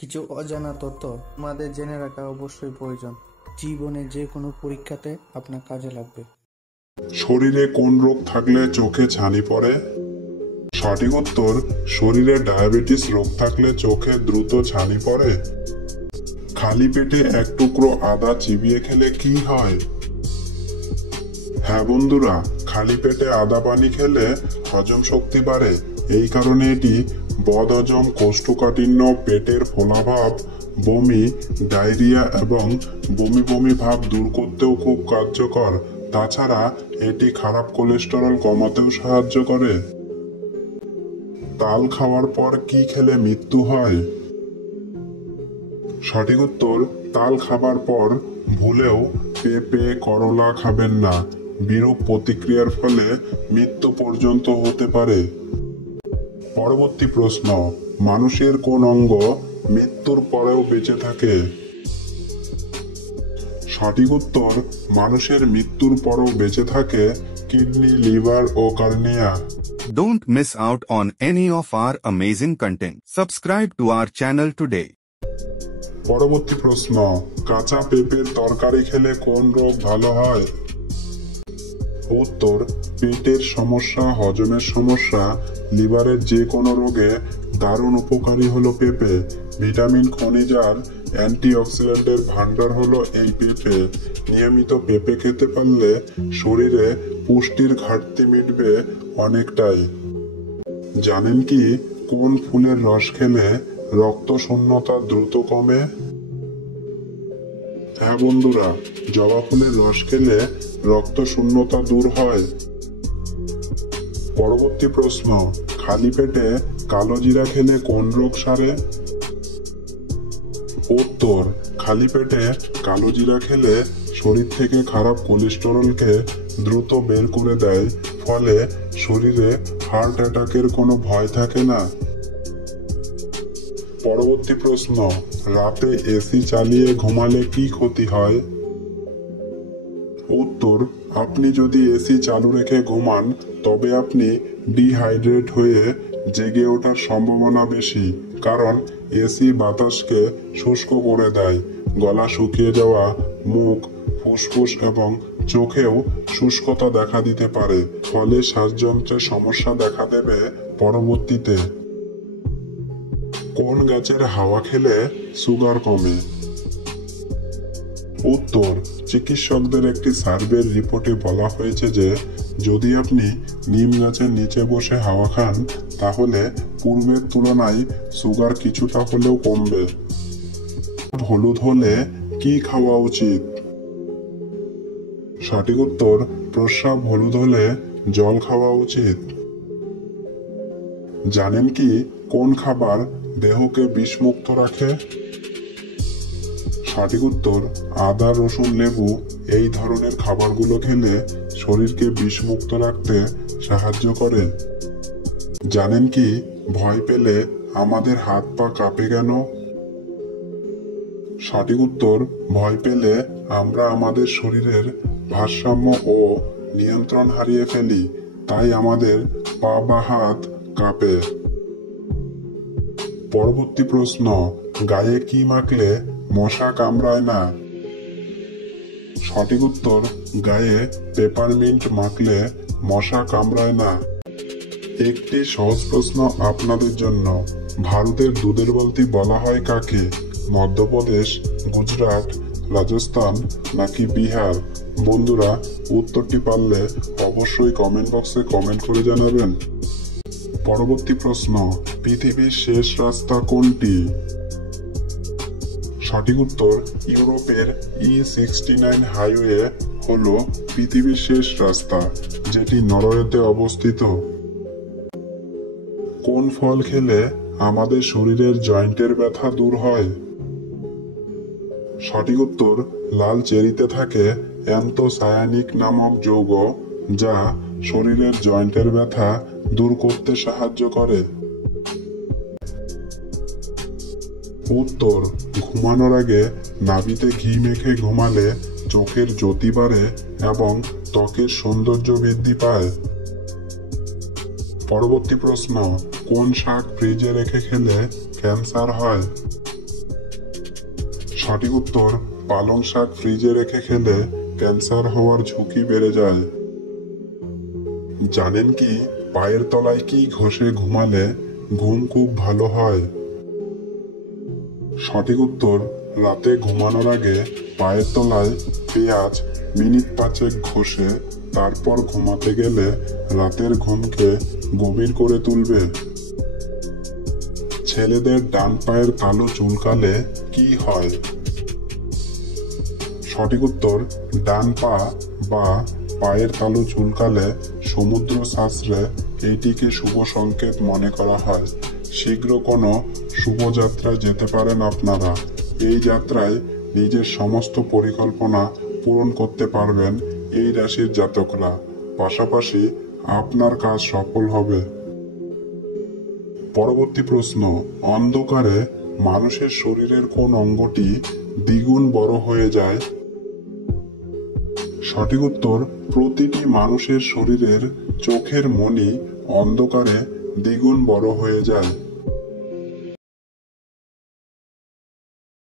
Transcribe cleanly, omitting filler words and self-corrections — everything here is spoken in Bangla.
কিছু অজানা তথ্য আমাদের জেনে রাখা অবশ্যই প্রয়োজন। জীবনে যে কোনো পরীক্ষাতে আপনার কাজে লাগবে। শরীরে কোন রোগ থাকলে চোখে ছানি পড়ে? সঠিক উত্তর, শরীরে ডায়াবেটিস রোগ থাকলে চোখে দ্রুত ছানি পড়ে। খালি পেটে এক টুকরো আদা চিবিয়ে খেলে কি হয়? হ্যাঁ বন্ধুরা, খালি পেটে আদা পানি খেলে হজম শক্তি বাড়ে। এই কারণে এটি বদহজম, কোষ্ঠকাঠিন্য, পেটের ফোলাভাব, বমি, ডায়রিয়া এবং বমি বমি ভাব দূর করতেও খুব কার্যকর। তাছাড়া এটি খারাপ কোলেস্টেরল কমাতেও সাহায্য করে। তাল খাওয়ার পর কি খেলে মৃত্যু হয়? সঠিক উত্তর, তাল খাবার পর ভুলেও পেঁপে, করলা খাবেন না। বিরূপ প্রতিক্রিয়ার ফলে মৃত্যু পর্যন্ত হতে পারে। পরবর্তী প্রশ্ন, মানুষের কোন অঙ্গ মৃত্যুর পরেও বেঁচে থাকে? সঠিক উত্তর, মানুষের মৃত্যুর পরেও বেঁচে থাকে কিডনি, লিভার ও cornea. Don't miss out on any of our amazing content. Subscribe to our channel today. পরবর্তী প্রশ্ন, কাঁচা পেঁপের তরকারি খেলে কোন রোগ ভালো হয়? উত্তর, পেটের সমস্যা, হজমের সমস্যা, লিভারের যে কোনো রোগে দারুণ উপকারী হলো পেঁপে। ভিটামিন, খনিজ আর অ্যান্টিঅক্সিডেন্টের ভান্ডার হলো এই পেঁপে। নিয়মিত পেঁপে খেতে পারলে শরীরে পুষ্টির ঘাটতি মিটবে অনেকটাই। জানেন কি কোন ফুলের রস খেলে রক্ত শূন্যতা দ্রুত কমে? হ্যাঁ বন্ধুরা, জবা ফুলের রস খেলে রক্ত শূন্যতা দূর হয়। পরবর্তী প্রশ্ন, খালি পেটে কালো জিরা খেলে কোন রোগ সারে? উত্তর, খালি পেটে কালো জিরা খেলে শরীর থেকে খারাপ কোলেস্টেরলকে দ্রুত বের করে দেয়, ফলে শরীরে হার্ট অ্যাটাকের কোনো ভয় থাকে না। পরবর্তী প্রশ্ন, রাতে এসি চালিয়ে ঘুমালে কি ক্ষতি হয়? উত্তর, আপনি যদি এসি চালু রেখে ঘুমান তবে আপনি ডিহাইড্রেট হয়ে জেগে ওঠার সম্ভাবনা বেশি, কারণ এসি বাতাসকে শুষ্ক করে দেয়। গলা শুকিয়ে যাওয়া, মুখ, ফুসফুস এবং চোখেও শুষ্কতা দেখা দিতে পারে, ফলে শ্বাসযন্ত্রের সমস্যা দেখা দেবে পরবর্তীতে। কোন গাছের হাওয়া খেলে সুগার কমে? উত্তর, চিকিৎসকদের একটি সার্ভের রিপোর্টে বলা হয়েছে যে যদি আপনি নিম গাছের নিচে বসে হাওয়া খান তাহলে পূর্বের তুলনায় সুগার কিছুটা হলেও কমবে। হলুদ হলে কি খাওয়া উচিত? সঠিক উত্তর, প্রস্রাব হলুদ হলে জল খাওয়া উচিত। জানেন কি কোন খাবার দেহকে বিষমুক্ত রাখে? সঠিক উত্তর, আদা, রসুন, লেবু এই ধরনের খাবারগুলো খেলে শরীরকে বিষমুক্ত রাখতে সাহায্য করে। জানেন কি ভয় পেলে আমাদের হাত পা কাঁপে কেন? সঠিক উত্তর, ভয় পেলে আমরা আমাদের শরীরের ভারসাম্য ও নিয়ন্ত্রণ হারিয়ে ফেলি, তাই আমাদের পা বা হাত কাঁপে। পরবর্তী প্রশ্ন, গায়ে কি মাখলে মশা কামড়ায় না? সঠিক উত্তর, গায়ে পেপারমিন্ট মাখলে মশা কামড়ায় না। একটি সহজ প্রশ্ন আপনাদের জন্য, ভারতের দুধের বালতি বলা হয় কাকে? মধ্যপ্রদেশ, গুজরাট, রাজস্থান নাকি বিহার? বন্ধুরা, উত্তরটি পারলে অবশ্যই কমেন্ট বক্সে কমেন্ট করে জানাবেন। পরবর্তী প্রশ্ন, পৃথিবীর শেষ রাস্তা কোনটি? সঠিক উত্তর, ইউরোপের E69 হাইওয়ে হলো পৃথিবীর শেষ রাস্তা, যেটি নরওয়েতে অবস্থিত। কোন ফল খেলে আমাদের শরীরের জয়েন্টের ব্যথা দূর হয়? সঠিক উত্তর, লাল চেরিতে থাকে অ্যান্থোসায়ানিক নামক যৌগ, যা শরীরের জয়েন্টের ব্যথা দূর করতে সাহায্য করে। উত্তর, ঘুমানোর আগে নাভিতে ঘি মেখে ঘুমালে চোখের জ্যোতি বাড়ে এবং ত্বকের সৌন্দর্য বৃদ্ধি পায়। পরবর্তী প্রশ্ন, কোন শাক ফ্রিজে রেখে খেলে ক্যান্সার হয়? সঠিক উত্তর, পালং শাক ফ্রিজে রেখে খেলে ক্যান্সার হওয়ার ঝুঁকি বেড়ে যায়। জানেন কি পায়ের তলায় কি ঘষে ঘুমালে ঘুম খুব ভালো হয়? সঠিক উত্তর, রাতে ঘুমানোর আগে পায়ের তলায় পেঁয়াজ মিনিট 5 ঘষে তারপর ঘুমাতে গেলে রাতের ঘুমকে গভীর করে তুলবে। ছেলেদের ডান পায়ের কালো চুলকালে কি হয়? সঠিক উত্তর, ডান পা বা পায়ের কালো চুলকালে সমুদ্র শাস্ত্রে এইটিকে শুভ সংকেত মনে করা হয়। শীঘ্র কোনো শুভযাত্রায় যেতে পারেন আপনারা। এই যাত্রায় নিজের সমস্ত পরিকল্পনা পূরণ করতে পারবেন এই রাশির জাতকরা। পাশাপাশি আপনার কাজ সফল হবে। পরবর্তী প্রশ্ন, অন্ধকারে মানুষের শরীরের কোন অঙ্গটি দ্বিগুণ বড় হয়ে যায়? সঠিক উত্তর, প্রতিটি মানুষের শরীরের চোখের মণি অন্ধকারে দ্বিগুণ বড় হয়ে যায়।